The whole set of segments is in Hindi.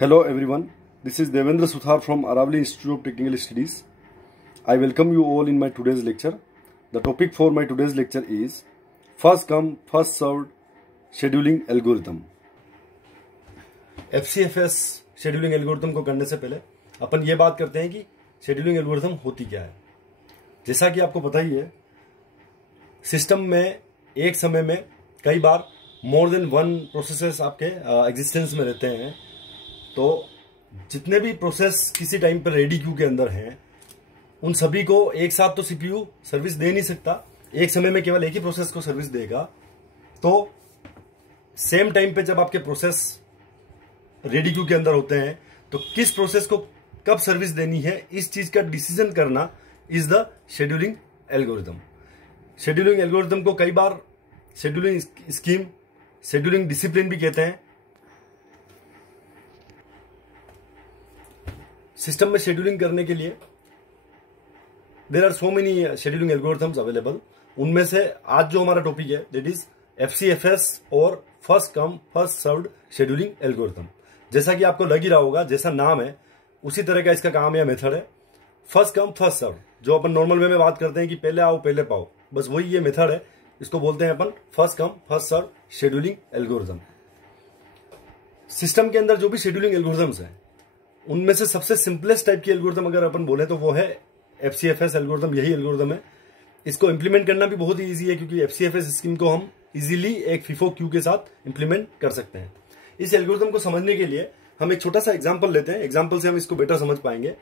Hello everyone, this is Devendra Suthar from Aravali Institute of Technical Studies. I welcome you all in my today's lecture. The topic for my today's lecture is first come first served scheduling algorithm. FCFS scheduling algorithm को करने से पहले अपन ये बात करते हैं कि शेड्यूलिंग एल्गोरिथम होती क्या है। जैसा कि आपको पता ही है, सिस्टम में एक समय में कई बार मोर देन वन प्रोसेसेस आपके एग्जिस्टेंस में रहते हैं। तो जितने भी प्रोसेस किसी टाइम पर रेडी क्यू के अंदर हैं, उन सभी को एक साथ तो सीपीयू सर्विस दे नहीं सकता। एक समय में केवल एक ही प्रोसेस को सर्विस देगा। तो सेम टाइम पे जब आपके प्रोसेस रेडी क्यू के अंदर होते हैं, तो किस प्रोसेस को कब सर्विस देनी है, इस चीज का डिसीजन करना is the scheduling algorithm. Scheduling algorithm को कई बार शेड्यूलिंग स्कीम, शेड्यूलिंग डिसिप्लिन भी कहते हैं। सिस्टम में शेड्यूलिंग करने के लिए there are so many scheduling algorithms available. उनमें से आज जो हमारा टॉपिक है दैट इज FCFS और first come first served scheduling algorithm. जैसा कि आपको लग ही रहा होगा, जैसा नाम है उसी तरह का इसका काम या मेथड है। फर्स्ट कम फर्स्ट सर्व, जो अपन नॉर्मल वे में बात करते हैं कि पहले आओ पहले पाओ, बस वही ये मेथड है। इसको बोलते हैं अपन first come first serve scheduling algorithm. System के अंदर जो भी शेड्यूलिंग एल्गोरिथम्स हैं, उनमें से सबसे सिंपलेस्ट टाइप की एल्गोरिथम अगर अपन बोले तो वो है FCFS एल्गोरिथम। यही एल्गोरिथम है। इसको इंप्लीमेंट करना भी बहुत ही ईजी है, क्योंकि FCFS स्कीम को हम इजीली एक FIFO क्यू के साथ इंप्लीमेंट कर सकते हैं। इस एल्गोरिथम को समझने के लिए हम एक छोटा सा एग्जांपल लेते हैं। एग्जांपल से हम इसको बेटर समझ पाएंगे।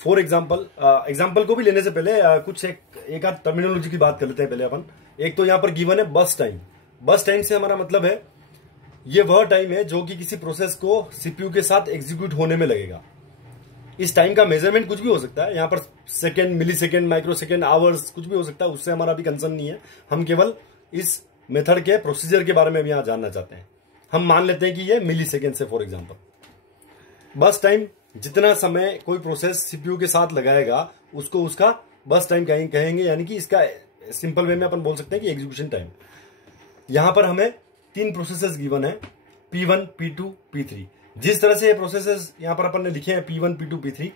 फॉर एग्जांपल को भी लेने से पहले कुछ एक आध टर्मिनोलॉजी की बात कर लेते हैं पहले अपन। एक तो यहां पर गिवन है बस टाइम। बस टाइम से हमारा मतलब है ये वह टाइम है जो कि किसी प्रोसेस को सीपीयू के साथ एग्जीक्यूट होने में लगेगा। इस टाइम का मेजरमेंट कुछ भी हो सकता है। यहां पर सेकेंड, मिली सेकेंड, माइक्रो सेकेंड, आवर्स, कुछ भी हो सकता है। उससे हमारा अभी कंसर्न नहीं है। हम केवल इस मेथड के प्रोसीजर के बारे में यहां जानना चाहते हैं। हम मान लेते हैं कि ये मिली सेकेंड से फॉर एग्जाम्पल। बस टाइम जितना समय कोई प्रोसेस सीपीयू के साथ लगाएगा उसको उसका बस टाइम कहेंगे, यानी कि इसका सिंपल वे में अपन बोल सकते हैं कि एग्जीक्यूशन टाइम। यहां पर हमें 3 प्रोसेसेस गिवन है, P1, P2, P3। जिस तरह से ये प्रोसेसेस यहां पर अपन ने लिखे हैं P1, P2, P3,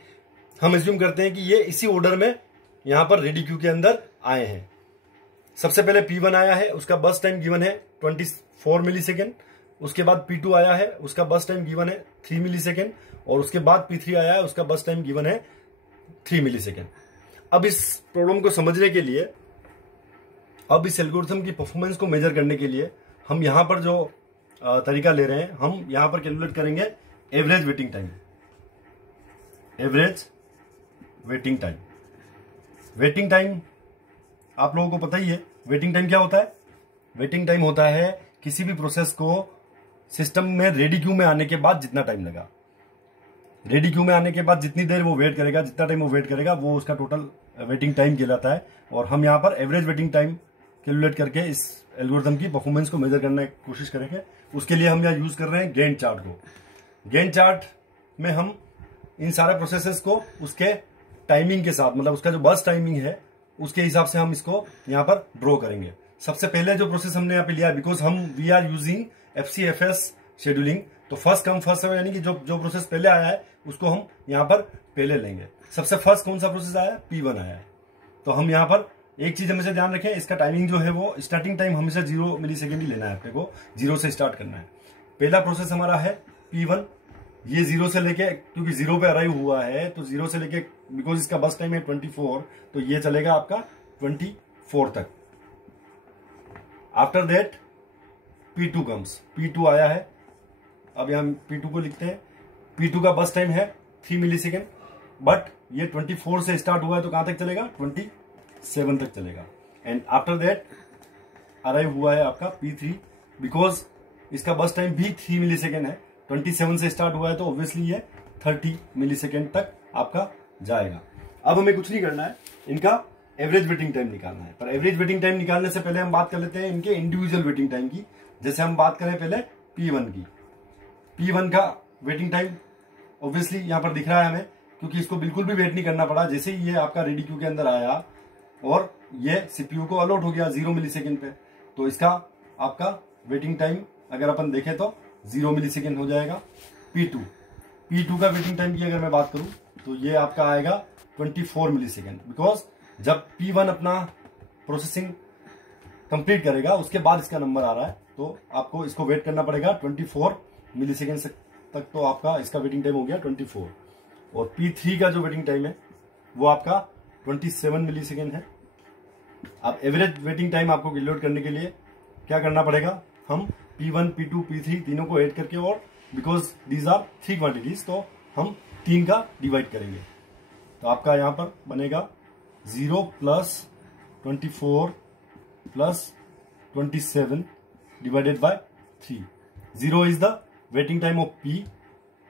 हम एज्यूम करते हैं कि ये इसी ऑर्डर में यहां पर रेडी क्यू के अंदर आए हैं। सबसे पहले P1 आया है, उसका बस टाइम गिवन है 24 मिली सेकेंड। उसके बाद P2 आया है, उसका बस टाइम गिवन है 3 मिली सेकेंड। और उसके बाद P3 आया है, उसका बस टाइम गिवन है 3 मिली सेकेंड। अब इस प्रॉब्लम को समझने के लिए, अब इस एल्गोरिथम की परफॉर्मेंस को मेजर करने के लिए हम यहां पर जो तरीका ले रहे हैं, हम यहां पर कैलकुलेट करेंगे average waiting time. Average waiting time, waiting time आप लोगों को पता ही है। वेटिंग टाइम क्या होता है? वेटिंग टाइम होता है किसी भी प्रोसेस को सिस्टम में रेडी क्यू में आने के बाद जितना टाइम लगा। रेडी क्यू में आने के बाद जितनी देर वो वेट करेगा, जितना टाइम वो वेट करेगा, वो उसका टोटल वेटिंग टाइम कहलाता है। और हम यहां पर एवरेज वेटिंग टाइम कैलकुलेट करके इस एल्गोरिथम की परफॉर्मेंस को मेजर करने की कोशिश करेंगे। उसके लिए हम यहाँ यूज कर रहे हैं गैंट चार्ट को। गैंट चार्ट में हम इन सारे प्रोसेसेस को उसके टाइमिंग के साथ, मतलब उसका जो बस टाइमिंग है उसके हिसाब से हम इसको यहाँ पर ड्रॉ करेंगे। सबसे पहले जो प्रोसेस हमने यहाँ पे लिया, because we are using FCFS scheduling, तो फर्स्ट कम फर्स्ट सर्व, यानी कि जो प्रोसेस पहले आया है उसको हम यहाँ पर पहले लेंगे। सबसे फर्स्ट कौन सा प्रोसेस आया है? P1 आया है। तो हम यहाँ पर एक चीज हमेशा ध्यान रखें, इसका टाइमिंग जो है वो स्टार्टिंग टाइम हमेशा 0 मिली सेकेंड ही लेना है। अपने को 0 से स्टार्ट करना है। पहला प्रोसेस हमारा है P1। ये 0 से लेके, क्योंकि 0 पे अराइव हुआ है, तो 0 से लेके, बिकॉज इसका बस टाइम है 24, तो ये चलेगा आपका 24 तक। After that P2 comes. P2 आया है, अब हम P2 को लिखते हैं। P2 का बस टाइम है 3 मिली सेकेंड, बट ये 24 से स्टार्ट हुआ है तो कहां तक चलेगा? 27 तक चलेगा। एंड आफ्टर दैट अराइव हुआ है आपका P3, बिकॉज इसका बस टाइम भी 3 मिली सेकेंड है। 27 से स्टार्ट हुआ है तो ऑब्वियसली ये 30 मिली सेकेंड तक आपका जाएगा। अब हमें कुछ नहीं करना है, इनका एवरेज वेटिंग टाइम निकालना है। पर एवरेज वेटिंग टाइम निकालने से पहले हम बात कर लेते हैं इनके इंडिविजुअल वेटिंग टाइम की। जैसे हम बात करें पहले P1 की। P1 का वेटिंग टाइम ऑब्वियसली यहां पर दिख रहा है हमें, क्योंकि इसको बिल्कुल भी वेट नहीं करना पड़ा। जैसे ही ये आपका रेडी क्यू के अंदर आया और ये सीपीयू को अलॉट हो गया 0 मिली सेकेंड पे, तो इसका आपका वेटिंग टाइम अगर अपन देखें तो 0 मिली सेकेंड हो जाएगा। P2 P2 का वेटिंग टाइम की अगर मैं बात करूं तो ये आपका आएगा 24 मिली सेकेंड, बिकॉज जब P1 अपना प्रोसेसिंग कंप्लीट करेगा उसके बाद इसका नंबर आ रहा है, तो आपको इसको वेट करना पड़ेगा 24 मिली सेकेंड तक। तो आपका इसका वेटिंग टाइम हो गया 24। और P3 का जो वेटिंग टाइम है वो आपका 27 मिली सेकेंड है। अब एवरेज वेटिंग टाइम आपको कैलकुलेट करने के लिए क्या करना पड़ेगा, हम P1, P2, P3 तीनों को ऐड करके, और बिकॉज दीज आर 3 क्वांटिटीज, तो हम 3 का डिवाइड करेंगे। तो आपका यहां पर बनेगा 0 plus 24 plus 27 divided by 3। 0 is the waiting time of P,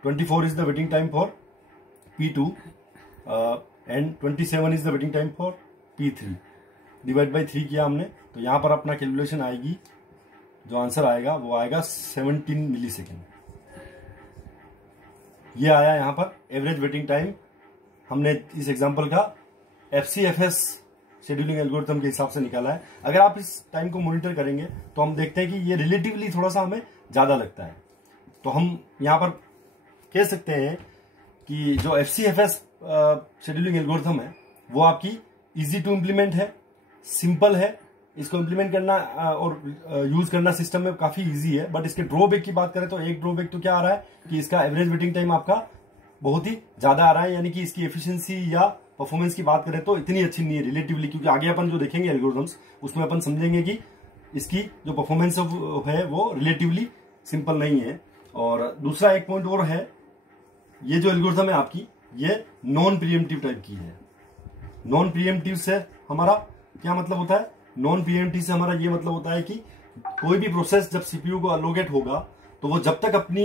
24 is the waiting time for P2 and 27 is the waiting time for P3। Divide by 3 किया हमने, तो यहां पर अपना कैलकुलेशन आएगी, जो आंसर आएगा वो आएगा 17 मिली सेकेंड। ये आया यहां पर एवरेज वेटिंग टाइम। हमने इस एग्जांपल का FCFS शेड्यूलिंग एल्गोरिथम के हिसाब से निकाला है। अगर आप इस टाइम को मॉनिटर करेंगे तो हम देखते हैं कि ये रिलेटिवली थोड़ा सा हमें ज्यादा लगता है। तो हम यहां पर कह सकते हैं कि जो FCFS शेड्यूलिंग एल्गोरिथम है वो आपकी इजी टू इम्प्लीमेंट है, सिंपल है, इसको इम्प्लीमेंट करना और यूज करना सिस्टम में काफी इजी है। बट इसके ड्रॉबैक की बात करें तो एक ड्रॉबैक तो क्या आ रहा है कि इसका एवरेज वेटिंग टाइम आपका बहुत ही ज्यादा आ रहा है, यानी कि इसकी एफिशिएंसी या परफॉर्मेंस की बात करें तो इतनी अच्छी नहीं है रिलेटिवली, क्योंकि आगे अपन जो देखेंगे एल्गोरिथम्स उसमें अपन समझेंगे कि इसकी जो परफॉर्मेंस है वो रिलेटिवली सिंपल नहीं है। और दूसरा एक पॉइंट और है, ये जो एल्गोरिथम है आपकी ये नॉन प्रीएम्प्टिव टाइप की है। नॉन प्रीएम्प्टिव से हमारा क्या मतलब होता है, नॉन प्रीएम्प्टिव से हमारा ये मतलब होता है कि कोई भी प्रोसेस जब सीपीयू को अलोकेट होगा तो वो जब तक अपनी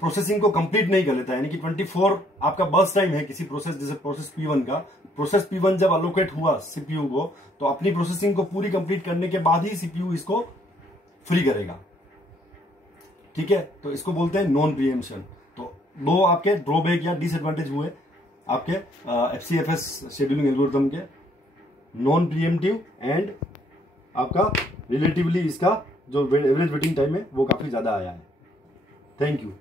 प्रोसेसिंग को कंप्लीट नहीं कर लेता, यानी कि 24 आपका बर्स्ट टाइम है किसी प्रोसेस, जैसे प्रोसेस P1 का, प्रोसेस P1 जब अलोकेट हुआ सीपीयू को तो अपनी प्रोसेसिंग को पूरी कंप्लीट करने के बाद ही सीपीयू इसको फ्री करेगा। ठीक है, तो इसको बोलते हैं नॉन प्रीएम्पशन। तो दो आपके ड्रॉबैक या डिसएडवांटेज हुए आपके FCFS शेड्यूलिंग एल्गोरिथम के, नॉन प्रीएम्प्टिव एंड आपका रिलेटिवली इसका जो एवरेज वेटिंग टाइम है वो काफी ज्यादा आया है। Thank you.